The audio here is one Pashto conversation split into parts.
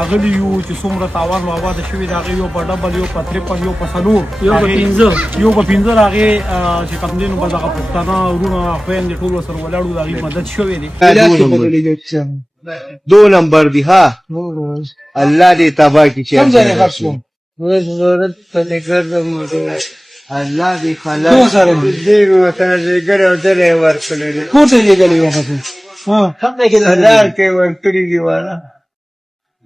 اغلی یو چې څومره تاوان واده شوي د هغې یو په ډبل یو په ترپل یو په څلور یو په پنځه د هغې چې کوم دی نو به دغه پښتانه وروڼه خویندې ټول ورسره ولاړ وو د هغې مدد شوی دی. 2 نمبر دی ها الله دې تباه کړي چې الله دې خلاص دې ورته ګر او درې ورکړي کوته یې ګلې وخت هم دې کې هزار کې ورکړي دی والا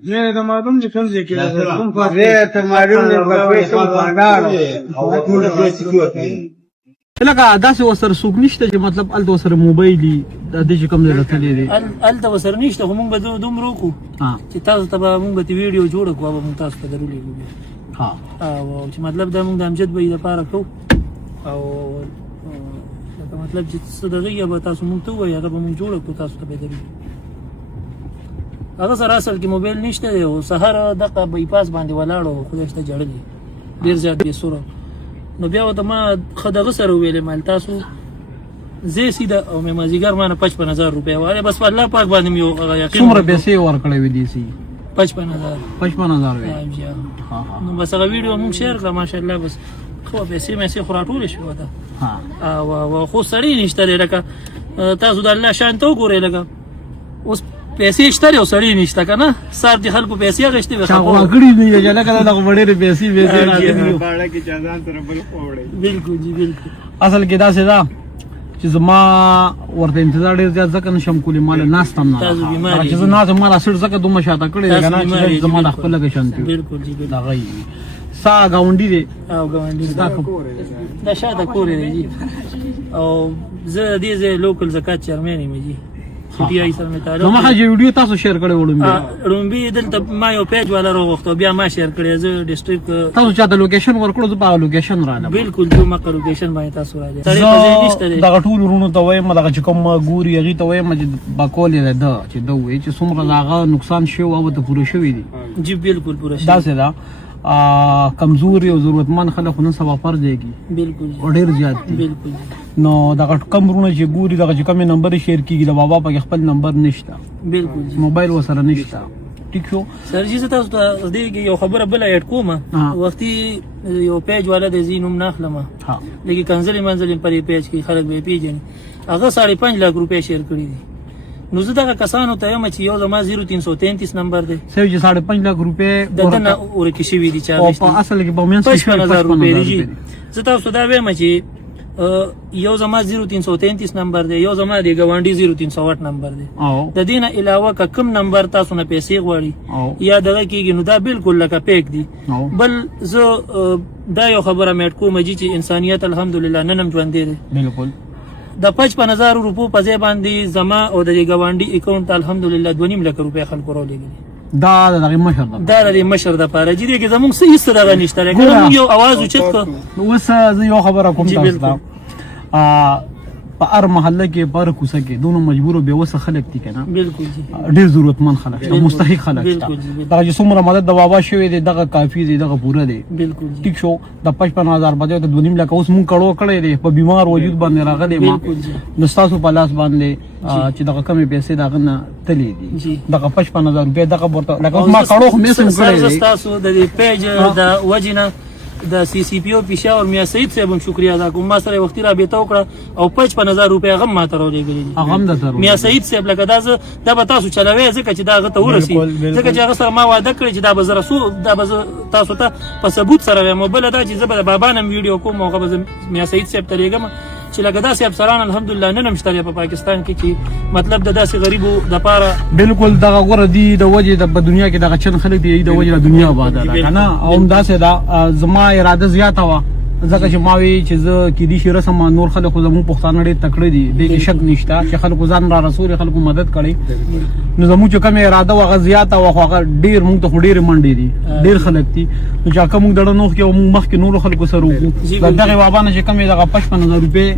نه د معلوم چې کوم ځای کې کوم فارې ته معلوم نه پکې کوم فاندار او ټول دې څه لکه داسې وسره څوک نشته چې مطلب الته وسره موبایلي د دې چې کوم ځای ته تللی دی الته وسره نشته خو موږ به دومره وکړو چې تاسو ته به موږ به ویډیو جوړه کړو به موږ تاسو ته درولېږو او چې مطلب دا موږ د امجد بهي دپاره کوو او لکه مطلب چې څه دغه به تاسو موږ ته ووایي هغه به موږ جوړه کړو تاسو ته به درولېږو هغه سره اصل کې موبایل نشته دی او سهار دغه بایپاس باندې ولاړ و خدای شته جړلې ډېر زیات بې سوره نو بیا ورته ما ښه دغه سره وویلې مال تاسو زه سیده او مې مازدیګر ما نه 55000 روپۍ وایي بس په الله پاک باندې مې یو یقین څومره پیسې ورکړې وې دې سي 55000 نو بس هغه ویډیو موږ شیر کړه ماشاءالله بس خو پیسې خو راټولې شوې ده او خو سړی نشته دی لکه تاسو د الله شان ته وګورئ لکه اوس پیسې شته او سړی نشته که نه سر د خلکو پیسې اخیستې وې غړي نه وي لکه دغه ډېرې پیسې بالکل جی بالکل اصل کې داسې ده چې زما ورته انتظار ډېر زیات ځکه نشم کولی ماله ناست هم نه چې زه ناست ما راسړ ځکه دومره شاته کړې ده که نه چې زما د خپل لږه شانتي بالکل جی دغه سا ګاونډي دی او ګاونډي دا شاته کور دی جی او زه د دې ځای لوکل زکات چیرمن یم جی پی سره مې تعلق نو ما هغه ویډیو تاسو شیر کړی وړم دلته ما یو پیج والا راغوښته بیا ما شیر کړی زه ډیسټریکټ تاسو چاته لوکیشن ورکړو زه په لوکیشن رالم بالکل جو ما لوکیشن باندې تاسو راځي سړی په ځای نشته دی دغه ټول ورونو ته وایم دغه چې کوم ګوري هغې ته وایم چې باکول یې ده چې ده ووایي چې څومره د هغه نقصان شوی او ته پوره شوي دي جی بالکل پوره شوي داسې ده کمزوري او ضرورتمند خلک خو نن سبا پرځېږي بالکل ډېر زیات دي بالکل نو دغه کم ورونه چې ګوري دغه چې کومې نمبر شیر کېږي د بابا پکې خپل نمبر نشته بالکل موبایل ورسره نشته ټیک شو سر جی زه تاسو ته دې یو خبره بله ایډ کوم وختي یو پیج والا د زی نوم نه اخلم لکه کنځلې منځلې پرې پیج کې خلک به پیژني هغه 5.5 لک روپۍ شیر کړي دي نو زه دغه کسانو ته یم چې یو زما 0333 نمبر دی سوي چې 5.5 لک روپۍ دنه ورکې شوي دي چې او په اصل کې به مینس 55000 روپۍ دي زه تاسو ته دا وایم چې یو زما 0333 نمبر دی یو زما دی ګاونډي 0308 نمبر دی د دې نه علاوه که کوم نمبر تاسو نه پیسې غواړي یا دغه کېږي نو دا بالکل لکه پیک دی بل زه دا یو خبره مې کوم چې انسانیت الحمدلله نن هم ژوندی دی بالکل د 55000 روپو په ځای باندې زما او د ګاونډي اکاونټ الحمدلله 2.5 لک روپۍ خلکو راولېږلي دا د مشر د پاره جدي کې زموږ څه هیڅ دغه نشته لکه موږ یو اواز اوچت کړو اوس زه یو خبره کوم تاسو ته په هر محله کې پر کوڅه کې دونو مجبور او بېوسه خلک دي که نه بالکل ډېر ضرورتمند خلک شته مستحق خلک شته دغه چې څومره مدد د بابا شوی دی دغه کافي دی دغه پوره دی بالکل ټیک شو د 55000 باندې د 2.5 لک اوس مونږ کړو کړی دی په بیمار وجود باندې راغلی ما نو ستاسو په لاس باندې چې دغه کمې پیسې دغه نه تللی دي دغه 55000 روپۍ دغه ورته لکه ما کړو خو مې سم کړی دی ستاسو د دې پیج د وجې نه د سی سی پی او پېښور میا سعید صاحب هم شکریا ادا کوم ما سره وختي رابطه وکړه او 55000 روپۍ هغه هم ماته راولېږلي دي هغه هم درته میا سعید صاحب لکه دا به تاسو چلوئ ځکه چې دا هغه ته ورسي ځکه چې هغه سره ما وعده کړې چې دا به زه تاسو ته په ثبوت سره وایم بله دا چې زه به د بابا نه ویډیو کوم هغه به زه میا سعید صاحب ته لېږم چې لکه داسې افسران الحمدلله نن هم شته په پاکستان کې چې مطلب د داسې غریبو دپاره بالکل دغه غوره دي د وجې په دنیا کې دغه چند خلک دي د وجې دنیا آباده ده که نه او همداسې ده زما اراده زیاته وه ځکه چې ما وی چې زه کېدای شي رسم نور خلک خو زموږ پښتانه ډېر تکړه دي دې کې شک نشته چې خلکو ځان را رسولې خلکو مدد کړی نو زموږ چې کومې اراده وه هغه زیاته وه خو هغه ډېر موږ ته خو ډېرې منډې دي ډېر خلک دي نو چې هغه موږ دړه نوښ کې او موږ مخکې نورو خلکو سره وکړو د دغې بابا نه چې کومې دغه 55000 روپۍ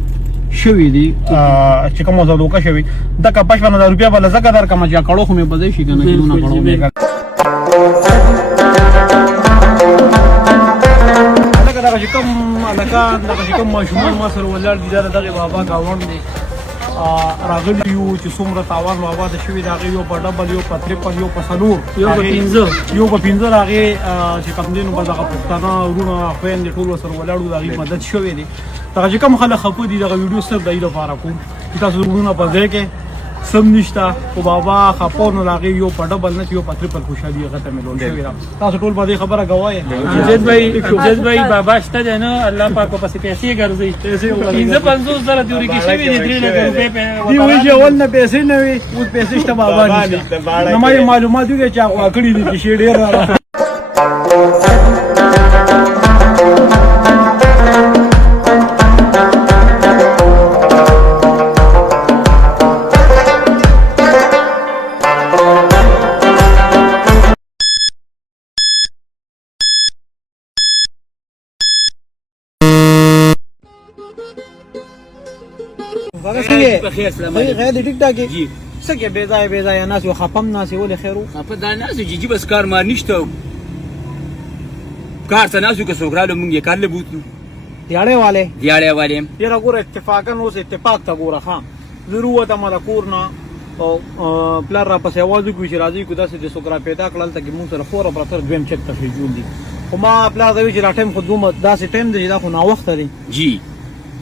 شوي دي چې کوم څه دوکه شوي دغه 55000 روپۍ به له ځکه درکړم چې کړو خو مې په ځای شي که نه کېدونه کړو مې دغه چې کوم هلکان دغه چې کوم ماشومان ما سره ولاړ دي دا د دغې بابا ګاونډ دی راغلی یو چې څومره تاوان واوا د شوي د هغې یو په ډبل یو په تریپل یو په څلور یو په پنځه یو په پنځه د هغې چې کوم دی نو بس هغه پښتانه وروڼه خویندې ټول ورسره ولاړ د هغې مدد شوی دی دغه چې کوم خلک خفه دي دغه ویډیو صرف د هغې دپاره کوم چې تاسو وروڼه په ځای کې سم نشته خو بابا خفه نو د هغې یو په ډبل نه یو په تریپل خوشحالي هغه ته میلول شوې ده تاسو ټول په دې خبره ګواه یې جد بھائی بابا شته دی نه الله پاک په پسې پیسې ګرځوي 550 زره تورې کې شوي دي 3 لکه روپۍ دی وایي چې اول نه پیسې نه وي اوس پیسې شته بابا نشته نو ما یې معلومات وکړي چې هغه کړي دي چې شی ډېر غیر ټیک ټاک جی څه کې بې ځایه ناس یو خپم ناس ولې خیر و په دا ناس جی بس کار ما نشته کار ته ناسو که څوک راغله مونږ یې کار له بوتلو دیاړې والے والے یاره ګوره اتفاقا اوس اتفاق ته ګوره ښه زه رووتم د کور نه او پلار را پسې اواز وکړي چې راځئ کو داسې چې څوک را پیدا کړل ته کې مونږ سره خور او براتر دویم چک ته جوړ دي خو ما پلار ته وایي چې دا ټایم خو دومره داسې ټایم دی چې دا خو ناوخته دی جی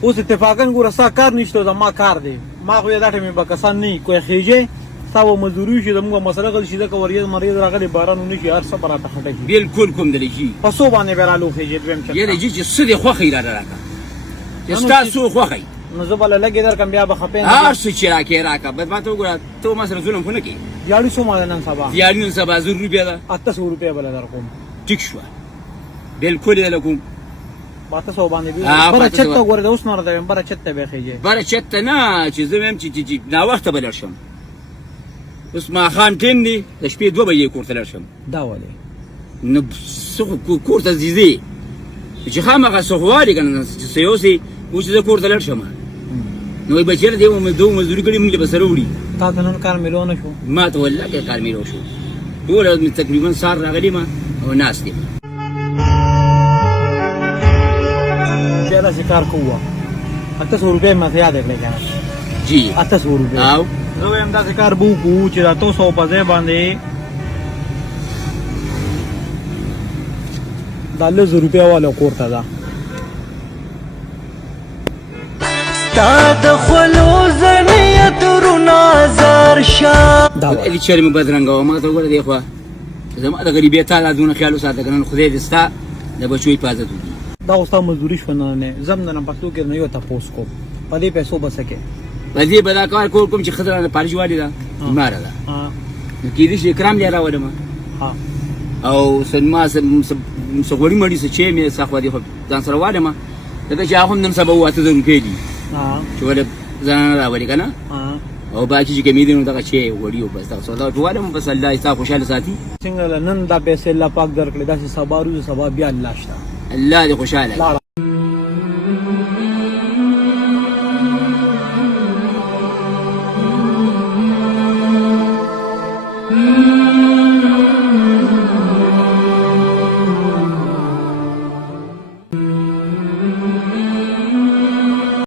اوس اتفاقا ګوره ستا کار نشته زما کار دی ما خو دا ټایم به کسان نه کوی خېجې ستا به مزدوري وشي زموږ مسله غل شي ځکه وریځ مریض راغلی باران ونه شي هر څه به راته خټه شي بالکل کوم دلی جی په څو باندې به رالوخېږي دویم چک یاره جی چې څه دې خوښوي راته راکړه چې ستا څه خوښوي نو زه به له لږې درکړم بیا به خفې هر څه چې راکړې راکړه بس ما ته وګوره ته ما سره ظلم خو نه کوې دیاړي څومره ده نن سبا دیاړي نن سبا 1000 روپۍ ده 800 روپۍ به له درکوم ټیک شوه بالکل یې له کوم 800 باندې بره چت ته ګوره د اوس نه راته بره چت ته به خېږي بره چت ته نه چې زه وایم چې ناوخته به لاړ شم اوس ماښام ټیم دی د شپې 2 بجې کور ته لاړ شم دا ولې نو کور ته ځې چې خامخا څه غواړي که نه چې څه یوسې اوس زه کور ته لاړ شم نو وایي بچیره دی دو مزدوري کړي مونږ به سره وړي تا ته نن کار میلو نه شو ما ته والله کې کار میلو شو ټوله تقریبا سهار راغلی ما او ناست یم بیا داسې کار کوو 800 روپۍ ماته یاد کړئ که نه جی 800 روپۍ او زه وایم داسې کار به وکړو چې دا 200 په ځای باندې دا 1000 روپۍ والا کور ته ده تا د خلو زنیت رونازار شا دا دې چرې مې بدرنګه ما ته وګوره دی خو زما د غریبیت تعالی دونه خیال وساته کنه خدای دې ستا د بچو حفاظت وکړي دا اوس تا مزدوري شو نه زم نه پښتو کې نه یو تاسو کوم په دې پیسو بسکه په دې به دا کار کوم چې خدای نه پارج والی دا بیمار ده نو کې دې اکرام دی راوړم او سنما سغوري مړي څه چې مې څخه دی خو ځان سره واړم دا چې هغه نن سبا واته روپۍ دي چې ولې ځان راوړي کنه او باقي چې کمی دي نو دا چې وړي بس تاسو دا ټوالم بس الله تاسو خوشاله ساتي څنګه نن دا پیسې الله پاک درکړي دا چې سبا روز سبا بیا الله شته الله دې خوشاله